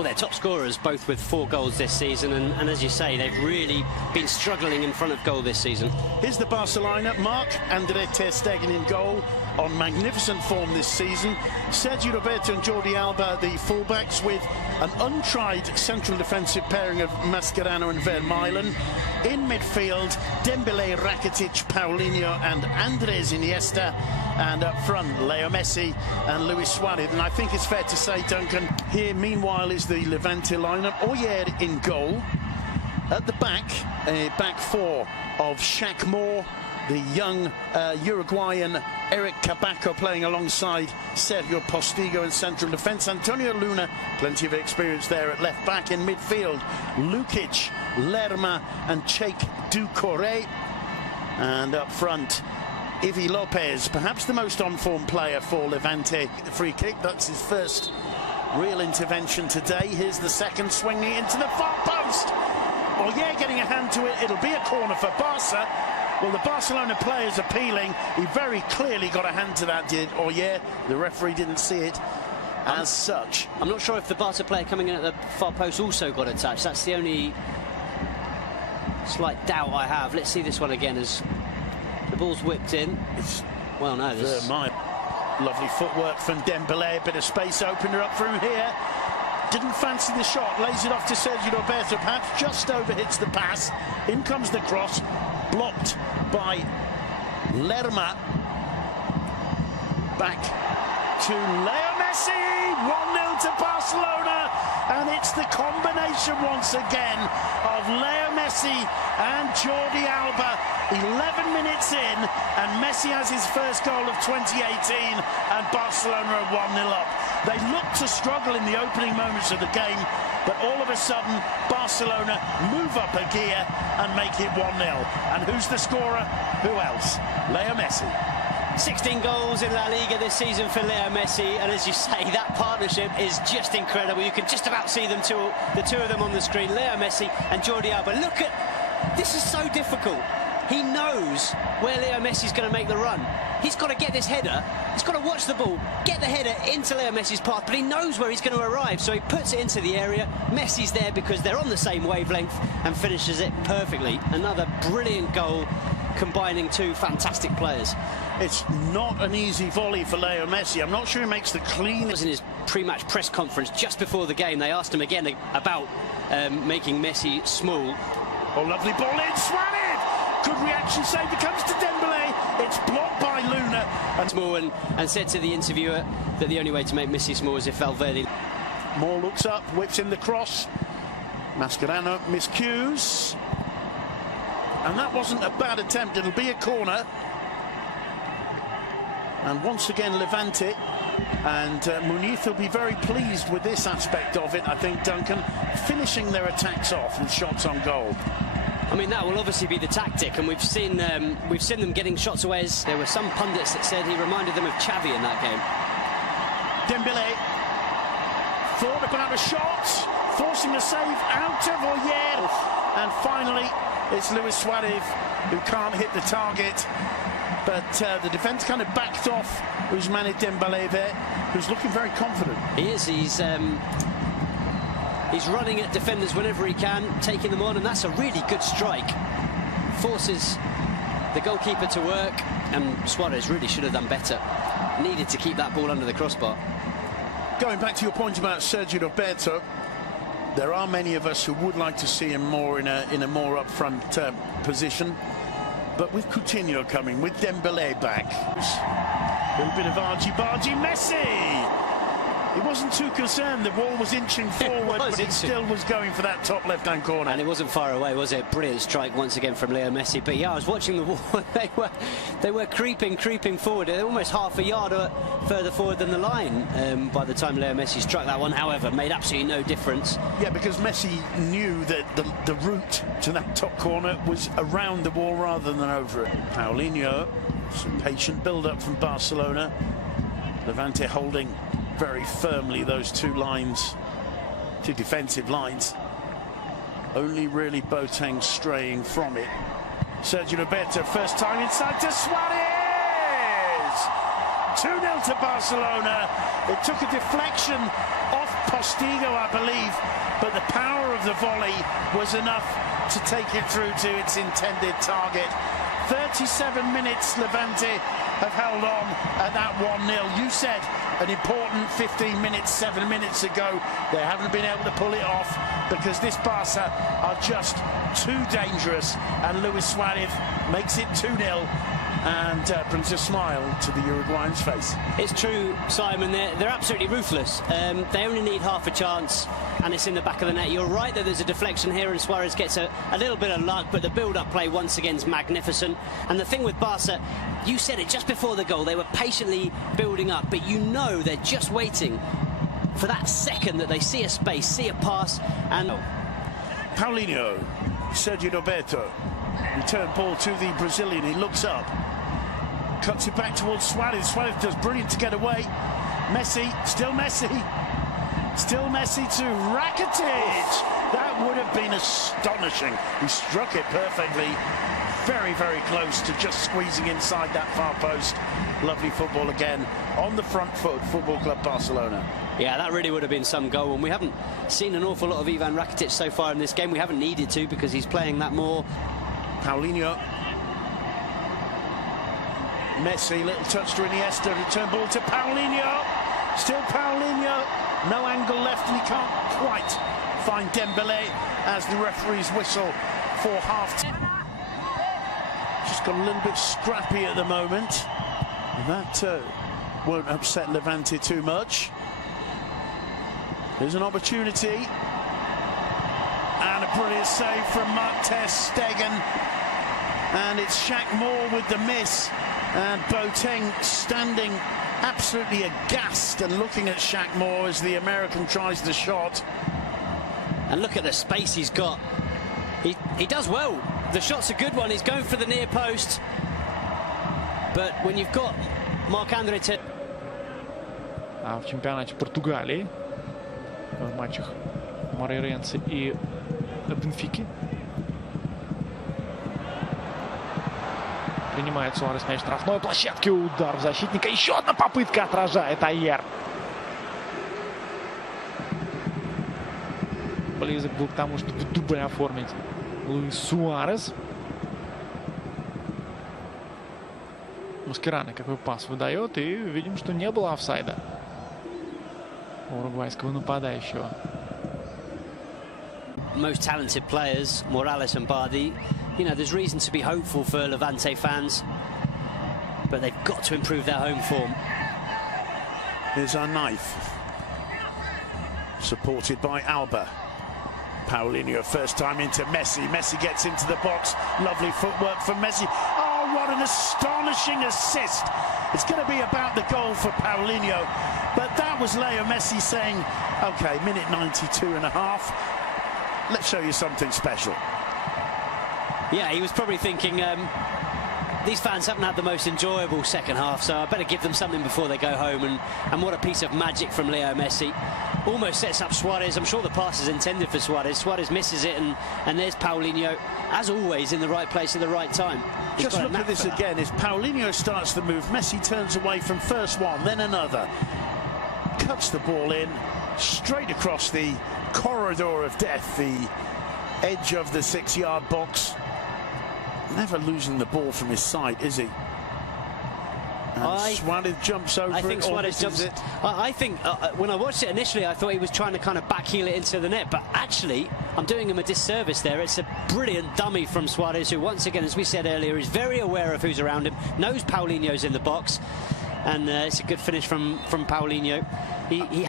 Well, they're top scorers, both with 4 goals this season, and as you say, they've really been struggling in front of goal this season. Here's the Barcelona. Marc-Andre ter Stegen in goal, on magnificent form this season. Sergio Roberto and Jordi Alba, the fullbacks, with an untried central defensive pairing of Mascherano and Vermaelen. In midfield, Dembélé, Rakitic, Paulinho and Andres Iniesta. And up front, Leo Messi and Luis Suarez. And I think it's fair to say, Duncan, here meanwhile is the Levante lineup. Oyer in goal. At the back, a back four of Shaq Moore, the young Uruguayan Eric Cabaco playing alongside Sergio Postigo in central defence. Antonio Luna, plenty of experience there at left back. In midfield, Lukic, Lerma and Cheikh Doucouré. And up front, Ivi Lopez, perhaps the most on-form player for Levante. The free kick, that's his first real intervention today. Here's the second, swinging into the far post. Oyer getting a hand to it. It'll be a corner for Barca. Well, the Barcelona player's appealing. He very clearly got a hand to that, did Oyer. The referee didn't see it as such. I'm not sure if the Barca player coming in at the far post also got a touch. That's the only slight doubt I have. Let's see this one again as the ball's whipped in. Well, no, this lovely footwork from Dembélé. Bit of space opened her up for him here. Didn't fancy the shot. Lays it off to Sergio Roberto. Perhaps just overhits the pass. In comes the cross. Blocked by Lerma. Back to Leo Messi. 1-0 to Barcelona. And it's the combination once again of Leo Messi and Jordi Alba. 11 minutes in, and Messi has his first goal of 2018, and Barcelona are 1-0 up. They looked to struggle in the opening moments of the game, but all of a sudden, Barcelona move up a gear and make it 1-0. And who's the scorer? Who else? Leo Messi. 16 goals in La Liga this season for Leo Messi, and as you say, that partnership is just incredible. You can just about see them the two of them on the screen, Leo Messi and Jordi Alba. Look at this, is so difficult. He knows where Leo Messi's going to make the run. He's got to get this header. He's got to watch the ball, get the header into Leo Messi's path, but he knows where he's going to arrive, so he puts it into the area. Messi's there because they're on the same wavelength and finishes it perfectly. Another brilliant goal combining two fantastic players. It's not an easy volley for Leo Messi. I'm not sure he makes the cleanest. In his pre-match press conference just before the game, they asked him again about making Messi small. Oh, lovely ball in, Suarez! Good reaction save, it comes to Dembélé. It's blocked by Luna. Small and said to the interviewer that the only way to make Messi small is if Valverde. Moore looks up, whips in the cross. Mascherano miscues. And that wasn't a bad attempt, it'll be a corner. And once again, Levante. And Muniz will be very pleased with this aspect of it, I think, Duncan. Finishing their attacks off with shots on goal. I mean, that will obviously be the tactic, and we've seen them getting shots away. There were some pundits that said he reminded them of Xavi in that game. Dembélé thought about a shot, forcing a save out of Oyer. And finally, it's Luis Suarez who can't hit the target. But the defence kind of backed off Ousmane Dembélé there, who's looking very confident. He is. He's running at defenders whenever he can, taking them on, and that's a really good strike. Forces the goalkeeper to work, and Suarez really should have done better. Needed to keep that ball under the crossbar. Going back to your point about Sergio Roberto, there are many of us who would like to see him more in a more up-front position. But with Coutinho coming, with Dembélé back, a little bit of argy-bargy. Messi! He wasn't too concerned. The ball was inching forward, but he still was going for that top left-hand corner. And it wasn't far away, was it? Brilliant strike once again from Leo Messi. But yeah, I was watching the wall. They were creeping forward. They're almost half a yard further forward than the line by the time Leo Messi struck that one. However, made absolutely no difference. Yeah, because Messi knew that the route to that top corner was around the wall rather than over it. Paulinho, some patient build-up from Barcelona. Levante holding very firmly those two defensive lines. Only really Boateng straying from it. Sergio Roberto, first time inside to Suarez! 2-0 to Barcelona. It took a deflection off Postigo, I believe, but the power of the volley was enough to take it through to its intended target. 37 minutes Levante have held on at that 1-0. You said an important 15 minutes, 7 minutes ago. They haven't been able to pull it off because this Barca are just too dangerous, and Luis Suarez makes it 2-0 and brings a smile to the Uruguayan's face. It's true, Simon, they're absolutely ruthless. They only need half a chance and it's in the back of the net. You're right that there's a deflection here and Suarez gets a little bit of luck, but the build-up play once again is magnificent. And the thing with Barca, you said it just before the goal, they were patiently building up, but you know they're just waiting for that second that they see a space, see a pass, and... Paulinho, Sergio Roberto, return ball to the Brazilian, he looks up, cuts it back towards Suarez. Suarez does brilliant to get away. Messi, still Messi to Rakitic. That would have been astonishing. He struck it perfectly, very, very close to just squeezing inside that far post. Lovely football again on the front foot, Football Club Barcelona. Yeah, that really would have been some goal, and we haven't seen an awful lot of Ivan Rakitic so far in this game. We haven't needed to because he's playing that more. Paulinho, Messi, little touch to Iniesta, return ball to Paulinho, still Paulinho, no angle left and he can't quite find Dembele as the referee's whistle for half-time. Just got a little bit scrappy at the moment, and that won't upset Levante too much. There's an opportunity, and a brilliant save from Mark ter Stegen, and it's Shaq Moore with the miss, and Boateng standing absolutely aghast and looking at Shaq Moore as the American tries the shot. And look at the space he's got. He does well. The shot's a good one. He's going for the near post, but when you've got Marc-André ter... В чемпионате Португалии в матчах Морейренse и Бенфики. Принимает Суарес мяч штрафной площадки, удар в защитника, еще одна попытка, отражает Айер. Близок был к тому, чтобы дубль оформить Луис Суарес. Маскерано какой пас выдает, и видим, что не было офсайда у уругвайского нападающего. Most talented players, Morales and Bardi. You know, there's reason to be hopeful for Levante fans, but they've got to improve their home form. Here's our knife, supported by Alba. Paulinho, first time into Messi. Messi gets into the box. Lovely footwork from Messi. Oh, what an astonishing assist. It's going to be about the goal for Paulinho, but that was Leo Messi saying, okay, minute 92 and a half. Let's show you something special. Yeah, he was probably thinking, these fans haven't had the most enjoyable second half, so I better give them something before they go home. And what a piece of magic from Leo Messi. Almost sets up Suarez. I'm sure the pass is intended for Suarez. Suarez misses it, and there's Paulinho, as always, in the right place at the right time. Just look at this again. As Paulinho starts the move, Messi turns away from first one, then another. Cuts the ball in, straight across the corridor of death, the edge of the 6-yard box. Never losing the ball from his side, is he? And Suarez jumps over it. I think Suarez jumps it. I think when I watched it initially, I thought he was trying to kind of backheel it into the net, but actually, I'm doing him a disservice there. It's a brilliant dummy from Suarez, who once again, as we said earlier, is very aware of who's around him, knows Paulinho's in the box, and it's a good finish from Paulinho. He